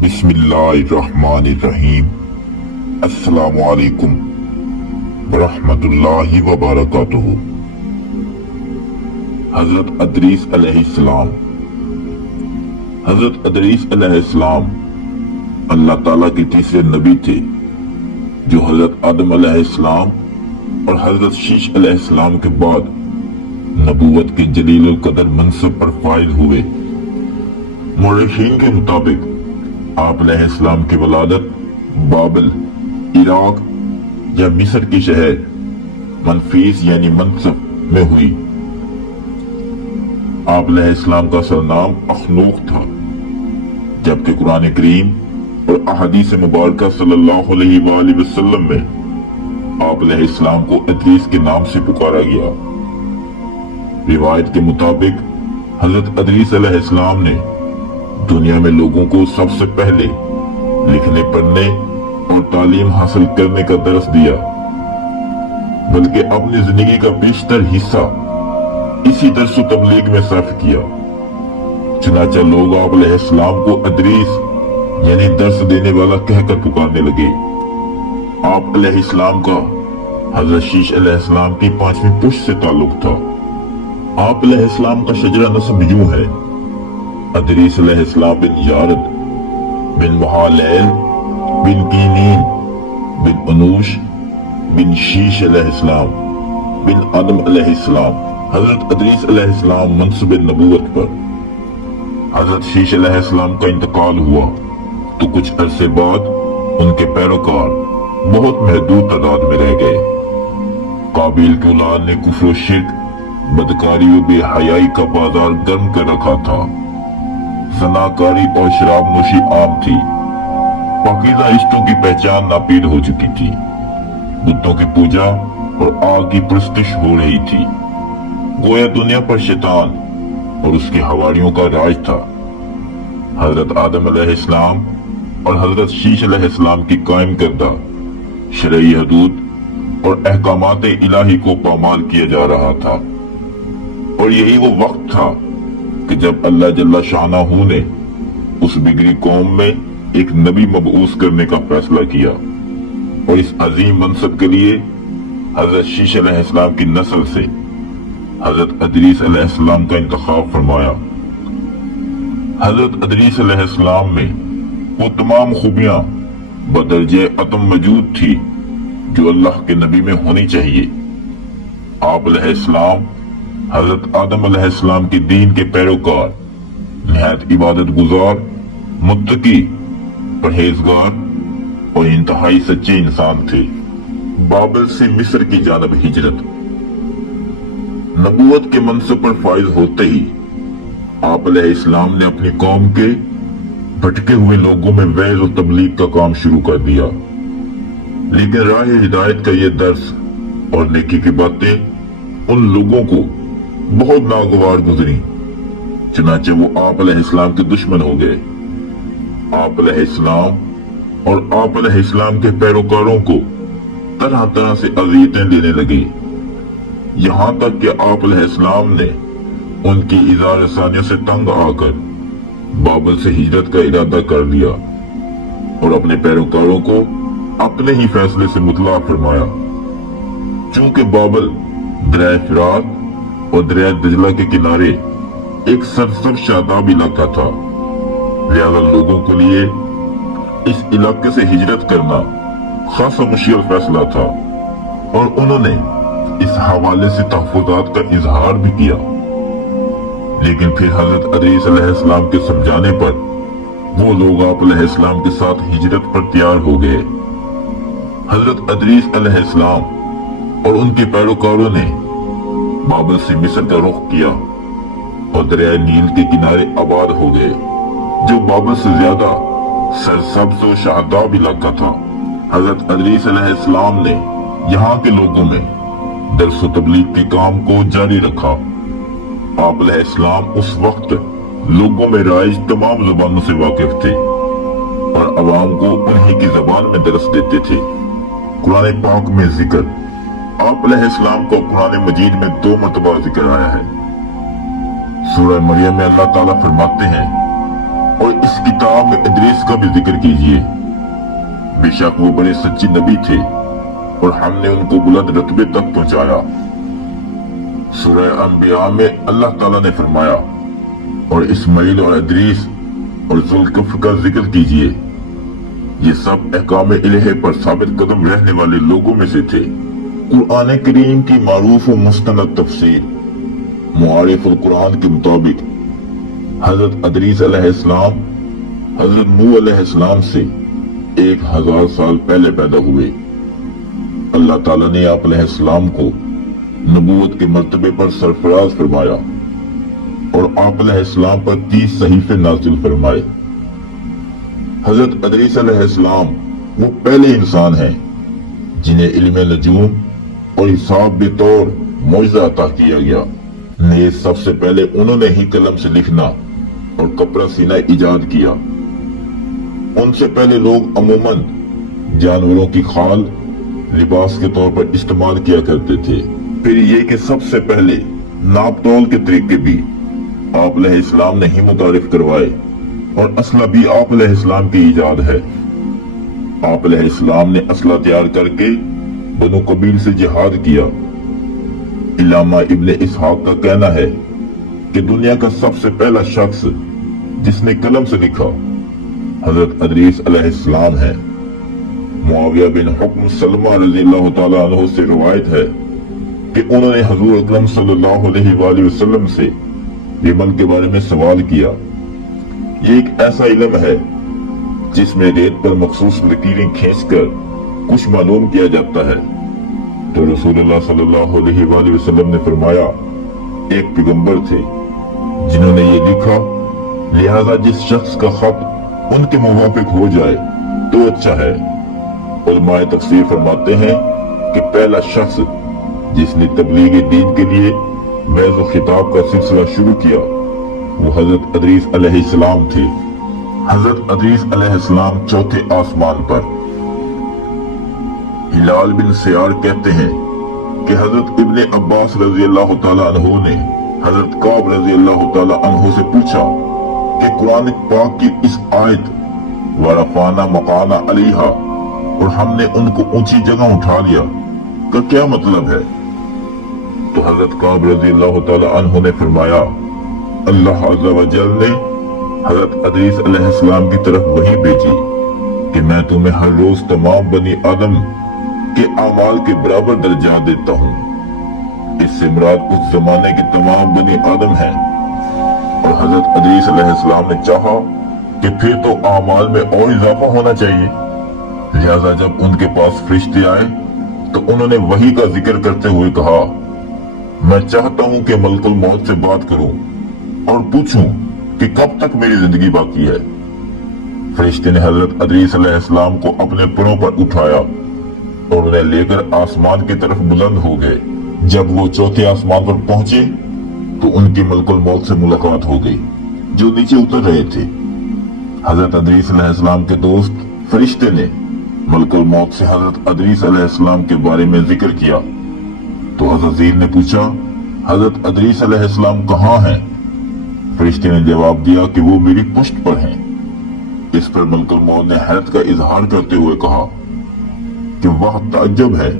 بسم اللہ الرحمن الرحیم۔ السلام علیکم ورحمۃ اللہ وبرکاتہ۔ حضرت ادریس علیہ السلام۔ حضرت ادریس علیہ السلام اللہ تعالیٰ کے تیسرے نبی تھے جو حضرت آدم علیہ السلام اور حضرت شیش علیہ السلام کے بعد نبوت کے جلیل القدر منصب پر فائز ہوئے۔ مورخین کے مطابق آپ علیہ السلام کی ولادت بابل، عراق یا مصر کے شہر منفیس یعنی منصف میں ہوئی۔ آپ علیہ السلام کا سرنام اخنوخ تھا، جبکہ قرآن کریم اور احادیث مبارکہ صلی اللہ علیہ وآلہ وسلم میں آپ علیہ السلام کو ادریس کے نام سے پکارا گیا۔ روایت کے مطابق حضرت ادریس علیہ السلام نے دنیا میں لوگوں کو سب سے پہلے لکھنے پڑھنے اور تعلیم حاصل کرنے کا درس دیا، بلکہ اپنی زندگی کا بیشتر حصہ اسی درس و تبلیغ میں صرف کیا۔ چنانچہ لوگ آپ علیہ السلام کو ادریس یعنی درس دینے والا کہہ کر پکارنے لگے۔ آپ علیہ السلام کا حضرت شیش علیہ السلام کی 5ویں پشت سے تعلق تھا۔ آپ علیہ السلام کا شجرہ نسب یوں ہے: ادریس علیہ السلام بن یارد بن محالیل بن کینین بن انوش بن شیش علیہ السلام بن آدم علیہ السلام۔ حضرت ادریس علیہ السلام منصب نبوت پر حضرت شیش علیہ السلام کا انتقال ہوا تو کچھ عرصے بعد ان کے پیروکار بہت محدود تعداد میں رہ گئے۔ قابیل کی اولاد نے کفر و شرک، بدکاری و بے حیائی کا بازار گرم کر رکھا تھا۔ زناکاری اور شراب نوشی عام تھی۔ پاکیزہ رشتوں کی پہچان ناپید ہو چکی تھی۔ بتوں کی پوجا اور آگ کی پرستش ہو رہی تھی۔ گویا دنیا پر شیطان اور اس کے حواریوں کا راج تھا۔ حضرت آدم علیہ السلام اور حضرت شیش علیہ السلام کی قائم کردہ شرعی حدود اور احکامات الہی کو پامال کیا جا رہا تھا، اور یہی وہ وقت تھا کہ جب اللہ جل شانہ نے اس بگڑی قوم میں ایک نبی مبعوث کرنے کا فیصلہ کیا، اور اس عظیم منصب کے لیے حضرت شیش علیہ السلام کی نسل سے حضرت ادریس علیہ السلام کا انتخاب فرمایا۔ حضرت ادریس علیہ السلام میں وہ تمام خوبیاں بدرجہ عدم موجود تھی جو اللہ کے نبی میں ہونی چاہیے۔ آپ علیہ السلام حضرت آدم علیہ السلام کی دین کے پیروکار، نہایت عبادت گزار، متقی، پرہیزگار اور انتہائی سچے انسان تھے۔ بابل سے مصر کی جانب ہجرت۔ نبوت کے منصب پر فائز ہوتے ہی آپ علیہ السلام نے اپنی قوم کے بھٹکے ہوئے لوگوں میں وعظ و تبلیغ کا کام شروع کر دیا، لیکن راہ ہدایت کا یہ درس اور نیکی کی باتیں ان لوگوں کو بہت ناگوار گزری، چنانچہ وہ آپ علیہ السلام کے دشمن ہو گئے۔ آپ علیہ السلام اور آپ علیہ السلام کے پیروکاروں کو طرح طرح سے اذیتیں دینے لگے، یہاں تک کہ آپ علیہ السلام نے ان کی اظہار ثانیہ سے تنگ آ کر بابل سے ہجرت کا ارادہ کر لیا اور اپنے پیروکاروں کو اپنے ہی فیصلے سے مطلع فرمایا۔ چونکہ بابل دریائے فرات اور دریائے دجلہ کے کنارے ایک سرسبز شاداب علاقہ تھا، لہذا لوگوں کے لیے اس علاقے سے ہجرت کرنا خاصا مشکل فیصلہ تھا، اور انہوں نے اس حوالے سے تحفظات کا اظہار بھی کیا۔ لیکن پھر حضرت ادریس علیہ السلام کے سمجھانے پر وہ لوگ آپ علیہ السلام کے ساتھ ہجرت پر تیار ہو گئے۔ حضرت ادریس علیہ السلام اور ان کے پیروکاروں نے بابل سے مصر کا رخ کیا اور دریائے نیل کے کنارے آباد ہو گئے، جو بابل سے زیادہ سرسبز و شاداب علاقہ تھا۔ حضرت ادریس علیہ السلام نے یہاں کے لوگوں میں درس و تبلیغ کے کام کو جاری رکھا۔ آپ علیہ السلام اس وقت لوگوں میں رائج تمام زبانوں سے واقف تھے اور عوام کو انہی کی زبان میں درس دیتے تھے۔ قرآن پاک میں ذکر آپ علیہ السلام کو قرآن مجید میں 2 مرتبہ ذکر آیا ہے۔ سورہ مریم میں اللہ تعالیٰ فرماتے ہیں: اور اس کتاب میں ادریس کا بھی ذکر کیجیے، بے شک وہ بڑے سچے نبی تھے اور ہم نے ان کو بلند رتبے تک پہنچایا۔ سورہ انبیاء میں اللہ تعالیٰ نے فرمایا، اور اسماعیل اور ادریس اور ذوالکفل کا ذکر کیجیے، یہ سب احکام الہی پر ثابت قدم رہنے والے لوگوں میں سے تھے۔ قرآن کریم کی معروف و مستند تفسیر معارف القرآن کے مطابق حضرت ادریس علیہ السلام حضرت نوح علیہ السلام سے 1000 سال پہلے پیدا ہوئے۔ اللہ تعالیٰ نے آپ علیہ السلام کو نبوت کے مرتبے پر سرفراز فرمایا اور آپ علیہ السلام پر 30 صحیفے نازل فرمائے۔ حضرت ادریس علیہ السلام وہ پہلے انسان ہیں جنہیں علم نجوم اور حساب بطور معجزہ عطا کیا گیا۔ نیز سب سے پہلے انہوں نے ہی قلم سے لکھنا اور کپڑا سینا ایجاد کیا۔ ان سے پہلے لوگ عموماً جانوروں کی کھال لباس کے طور پر استعمال کیا کرتے تھے۔ پھر یہ کہ سب سے پہلے ناپ تول کے طریقے بھی آپ علیہ السلام نے ہی متعارف کروائے، اور اسلحہ بھی آپ علیہ السلام کی ایجاد ہے۔ آپ علیہ السلام نے اسلحہ تیار کر کے بنو قبیل سے جہاد کیا۔ علامہ ابن اسحاق کا کہنا ہے کہ دنیا کا سب سے پہلا شخص جس نے قلم سے لکھا حضرت ادریس علیہ السلام ہے۔ معاویہ بن حکم سلمہ رضی اللہ تعالیٰ عنہ سے روایت ہے کہ انہوں نے حضور اکرم صلی اللہ علیہ وآلہ وسلم سے رمل کے بارے میں سوال کیا۔ یہ ایک ایسا علم ہے جس میں ریت پر مخصوص لکیریں کھینچ کر کچھ معلوم کیا جاتا ہے۔ تو رسول اللہ صلی اللہ علیہ وآلہ وسلم نے فرمایا، ایک پیغمبر تھے جنہوں نے یہ لکھا، لہذا جس شخص کا خط ان کے موافق ہو جائے تو اچھا ہے۔ علماء تفسیر فرماتے ہیں کہ پہلا شخص جس نے تبلیغ دین کے لیے وعظ و خطاب کا سلسلہ شروع کیا وہ حضرت ادریس علیہ السلام تھے۔ حضرت ادریس علیہ السلام چوتھے آسمان پر۔ ہلال بن سیار کہتے ہیں کہ حضرت ابن عباس رضی اللہ تعالیٰ عنہ نے حضرت کعب رضی اللہ تعالیٰ عنہ سے پوچھا کہ قرآن پاک کی اس آیت وَرَفَعْنَا مَكَانَ عَلِيهَا اور ہم نے ان کو اونچی جگہ اٹھا لیا کا کیا مطلب ہے؟ تو حضرت کعب رضی اللہ تعالیٰ عنہ نے فرمایا، اللہ عز و جل نے حضرت ادریس علیہ السلام کی طرف وحی بھیجی کہ میں تمہیں ہر روز تمام بنی آدم کے اعمال کے برابر درجات دیتا ہوں۔ اس سے مراد اس زمانے کے تمام بنی آدم ہیں۔ اور حضرت ادریس علیہ السلام نے چاہا کہ پھر تو اعمال میں اور اضافہ ہونا چاہیے، لہذا جب ان کے پاس فرشتے آئے تو انہوں نے وحی کا ذکر کرتے ہوئے کہا، میں چاہتا ہوں کہ ملک الموت سے بات کروں اور پوچھوں کہ کب تک میری زندگی باقی ہے۔ فرشتے نے حضرت ادریس علیہ السلام کو اپنے پروں پر اٹھایا اور انہیں لے کر آسمان کی طرف بلند ہو گئے۔ جب وہ چوتھے آسمان پر پہنچے تو ان کی ملک الموت سے ملاقات ہو گئی جو نیچے اتر رہے تھے۔ حضرت ادریس علیہ السلام کے دوست فرشتے نے ملک الموت سے حضرت ادریس علیہ السلام کے بارے میں ذکر کیا تو عزازیل نے پوچھا، حضرت ادریس علیہ السلام کہاں ہیں؟ فرشتے نے جواب دیا کہ وہ میری پشت پر ہیں۔ اس پر ملک الموت نے حیرت کا اظہار کرتے ہوئے کہا کہ واہ تعجب ہے،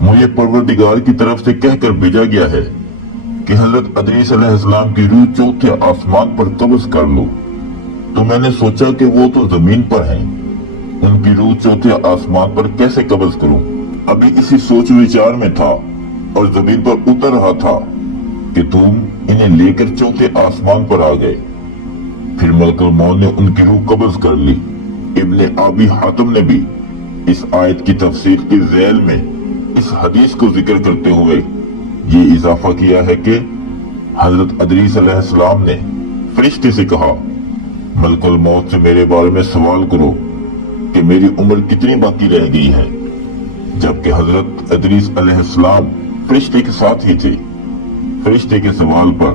مجھے پروردگار کی طرف سے کہہ کر بھیجا گیا ہے کہ حضرت ادریس علیہ السلام کی روح چوتھے آسمان پر قبض کر لو، تو میں نے سوچا کہ وہ تو زمین پر ہیں، ان کی روح چوتھے آسمان پر کیسے قبض کروں؟ ابھی اسی سوچ وچار میں تھا اور زمین پر اتر رہا تھا کہ تم انہیں لے کر چوتھے آسمان پر آ گئے۔ پھر ملک الموت نے ان کی روح قبض کر لی۔ ابن ابی حاتم نے بھی اس آیت کی تفسیر کی ذیل میں اس حدیث کو ذکر کرتے ہوئے یہ اضافہ کیا ہے کہ حضرت ادریس علیہ السلام نے فرشتے سے کہا، ملک الموت سے میرے بارے میں سوال کرو کہ میری عمر کتنی باقی رہ گئی ہے، جبکہ حضرت ادریس علیہ السلام فرشتے کے ساتھ ہی تھے۔ فرشتے کے سوال پر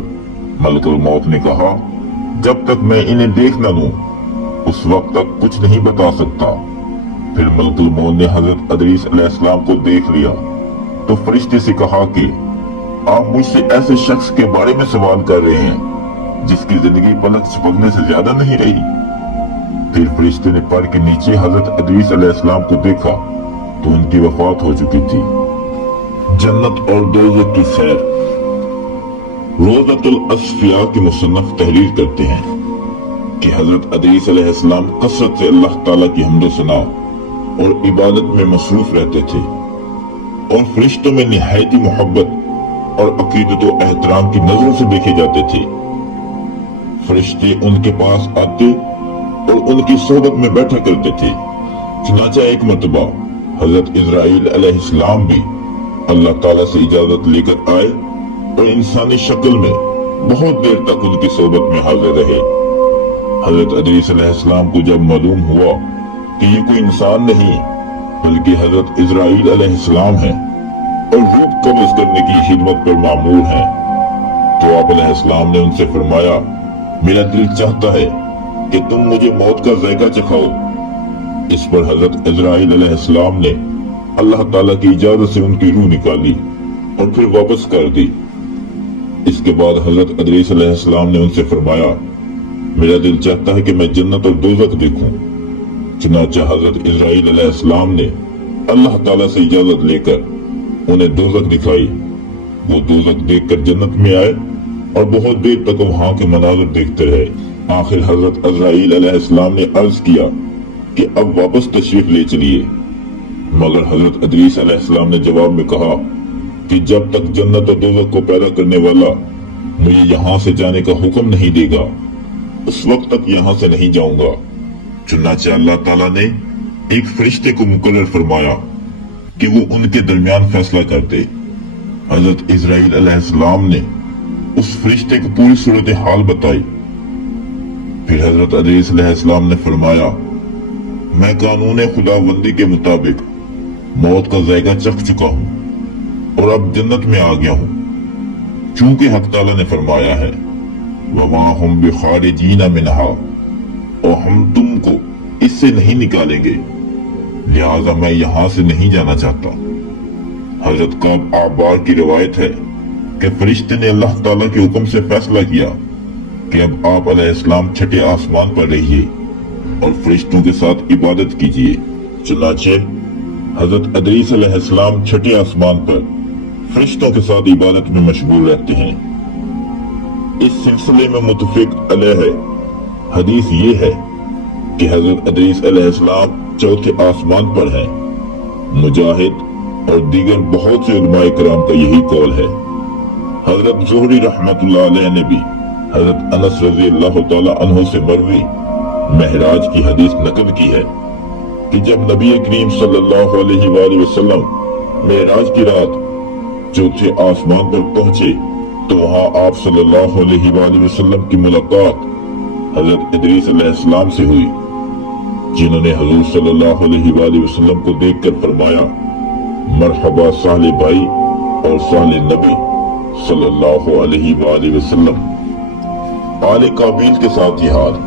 ملک الموت نے کہا، جب تک میں انہیں دیکھ نہ لوں اس وقت تک کچھ نہیں بتا سکتا۔ پھر ملک الموت نے حضرت ادریس علیہ السلام کو دیکھ لیا تو فرشتے سے کہا کہ آپ مجھ سے ایسے شخص کے بارے میں سوال کر رہے ہیں جس کی زندگی پلک جھپکنے سے زیادہ نہیں رہی۔ پھر فرشتے نے پر کے نیچے حضرت ادریس علیہ السلام کو دیکھا تو ان کی وفات ہو چکی تھی۔ جنت اور دوزخ کی سیر۔ روضۃ الاصفیاء کے مصنف تحریر کرتے ہیں کہ حضرت ادریس علیہ السلام کثرت سے اللہ تعالیٰ کی حمد و ثنا اور عبادت میں مصروف رہتے تھے اور فرشتوں میں نہایتی محبت اور عقیدت و احترام کی نظروں سے دیکھے جاتے تھے۔ فرشتے ان کے پاس آتے اور ان کی صحبت میں بیٹھا کرتے تھے۔ چنانچہ ایک مرتبہ حضرت اسرائیل علیہ السلام بھی اللہ تعالیٰ سے اجازت لے کر آئے اور انسانی شکل میں بہت دیر تک ان کی صحبت میں حاضر رہے۔ حضرت ادریس علیہ السلام کو جب معلوم ہوا کہ یہ کوئی انسان نہیں بلکہ حضرت اسرائیل علیہ السلام ہیں اور روح قبض کرنے کی خدمت پر مامور ہیں، تو آپ علیہ السلام نے ان سے فرمایا، میرا دل چاہتا ہے کہ تم مجھے موت کا ذائقہ چکھاؤ۔ اس پر حضرت اسرائیل علیہ السلام نے اللہ تعالیٰ کی اجازت سے ان کی روح نکالی اور پھر واپس کر دی۔ اس کے بعد حضرت ادریس علیہ السلام نے ان سے فرمایا، میرا دل چاہتا ہے کہ میں جنت اور دوزخ دیکھوں۔ چنانچہ حضرت اسرائیل علیہ السلام نے اللہ تعالیٰ سے اجازت لے کر انہیں دوزخ دکھائی۔ وہ دوزخ دیکھ کر جنت میں آئے اور بہت دیر تک وہاں کے مناظر دیکھتے رہے۔ آخر حضرت اسرائیل علیہ السلام نے عرض کیا کہ اب واپس تشریف لے چلیے، مگر حضرت ادریس علیہ السلام نے جواب میں کہا کہ جب تک جنت اور دوزخ کو پیدا کرنے والا مجھے یہاں سے جانے کا حکم نہیں دے گا اس وقت تک یہاں سے نہیں جاؤں گا۔ چنانچہ اللہ تعالیٰ نے ایک فرشتے کو مقرر فرمایا کہ وہ ان کے درمیان فیصلہ کرتے۔ حضرت اسرائیل علیہ السلام نے اس فرشتے کو پوری صورتحال بتائی۔ پھر حضرت ادریس علیہ السلام نے فرمایا، میں قانون خداوندی کے مطابق موت کا ذائقہ چکھ چکا ہوں اور اب جنت میں آ گیا ہوں، چونکہ حق تعالیٰ نے فرمایا ہے وَمَا هُمْ بِخَارِجِينَ مِنْهَا، اور ہم تم کو اس سے نہیں نکالیں گے، لہٰذا میں یہاں سے نہیں جانا چاہتا۔ حضرت کعب احبار کی روایت ہے کہ فرشتے نے اللہ تعالیٰ کے حکم سے فیصلہ کیا کہ اب آپ علیہ السلام چھٹے آسمان پر رہیے اور فرشتوں کے ساتھ عبادت کیجیے۔ چنانچہ حضرت ادریس علیہ السلام چھٹے آسمان پر فرشتوں کے ساتھ عبادت میں مشغول رہتے ہیں۔ اس سلسلے میں متفق علیہ حدیث یہ ہے کہ حضرت ادریس علیہ السلام چوتھے آسمان پر ہیں۔ مجاہد اور دیگر بہت سے علماء کرام کا یہی قول ہے۔ حضرت زہری رحمت اللہ علیہ نے بھی حضرت انس رضی اللہ تعالی عنہ سے مروی معراج کی حدیث نقل کی ہے کہ جب نبی کریم صلی اللہ علیہ وآلہ وسلم معراج کی رات چوتھے آسمان پر پہنچے تو وہاں آپ صلی اللہ علیہ وآلہ وسلم کی ملاقات حضرت ادریس علیہ السلام سے ہوئی، جنہوں نے حضور صلی اللہ علیہ وآلہ وسلم کو دیکھ کر فرمایا، مرحبا صالح بھائی اور صالح نبی صلی اللہ علیہ وآلہ وسلم۔ آل قابیل کے ساتھ جہاد۔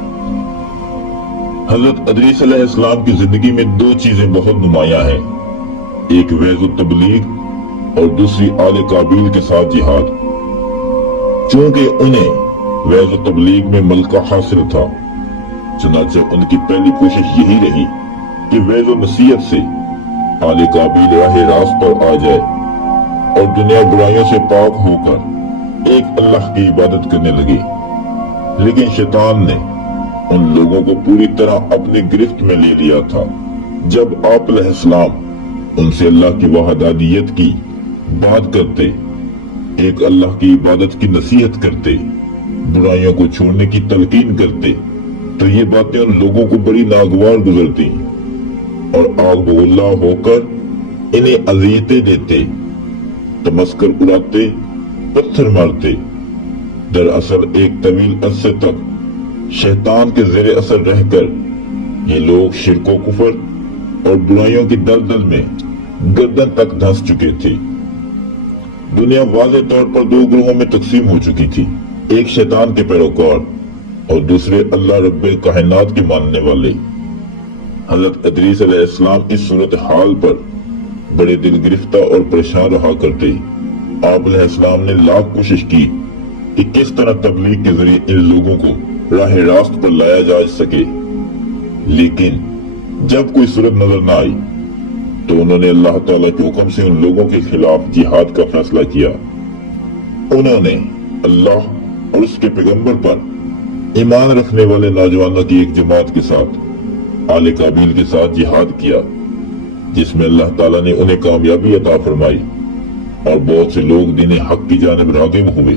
حضرت ادریس علیہ السلام کی زندگی میں دو چیزیں بہت نمایاں ہیں، ایک وعظ و تبلیغ اور دوسری آل قابیل کے ساتھ جہاد۔ چونکہ انہیں وعظ و تبلیغ میں ملکہ حاصل تھا، چنانچہ ان کی پہلی کوشش یہی رہی کہ وعظ و نصیحت سے آل قابیل راہ راست پر آ جائے اور دنیا برائیوں سے پاک ہو کر ایک اللہ کی عبادت کرنے لگے۔ لیکن شیطان نے ان لوگوں کو پوری طرح اپنی گرفت میں لے لیا تھا۔ جب آپ علیہ السلام ان سے اللہ کی وحدانیت کی بات کرتے، ایک اللہ کی عبادت کی نصیحت کرتے، برائیوں کو چھوڑنے کی تلقین کرتے، تو یہ باتیں ان لوگوں کو بڑی ناگوار گزرتی اور آگ بگولا ہو کر انہیں اذیتیں دیتے، تمسکر اڑاتے، پتھر مارتے۔ دراصل ایک طویل عرصے تک شیطان کے زیر اثر رہ کر یہ لوگ شرک و کفر اور برائیوں کی دلدل میں گردن تک دھنس چکے تھے۔ دنیا واضح طور پر دو گروہوں میں تقسیم ہو چکی تھی، ایک شیطان کے پیروکار اور دوسرے اللہ رب کائنات کے ماننے والے۔ حضرت ادریس علیہ السلام اس صورتحال پر بڑے دل گرفتہ اور پریشان رہا کرتے۔ آپ علیہ السلام نے لاکھ کوشش کی کہ کس طرح تبلیغ کے ذریعے ان لوگوں کو راہ راست پر لایا جا سکے، لیکن جب کوئی صورت نظر نہ آئی تو انہوں نے اللہ تعالیٰ کے حکم سے ان لوگوں کے خلاف جہاد کا فیصلہ کیا۔ انہوں نے اللہ اور اس کے پیغمبر پر ایمان رکھنے والے نوجوانوں کی ایک جماعت کے ساتھ آل قابیل کے ساتھ جہاد کیا، جس میں اللہ تعالیٰ نے انہیں کامیابی عطا فرمائی اور بہت سے لوگ دین حق کی جانب راغب ہوئے۔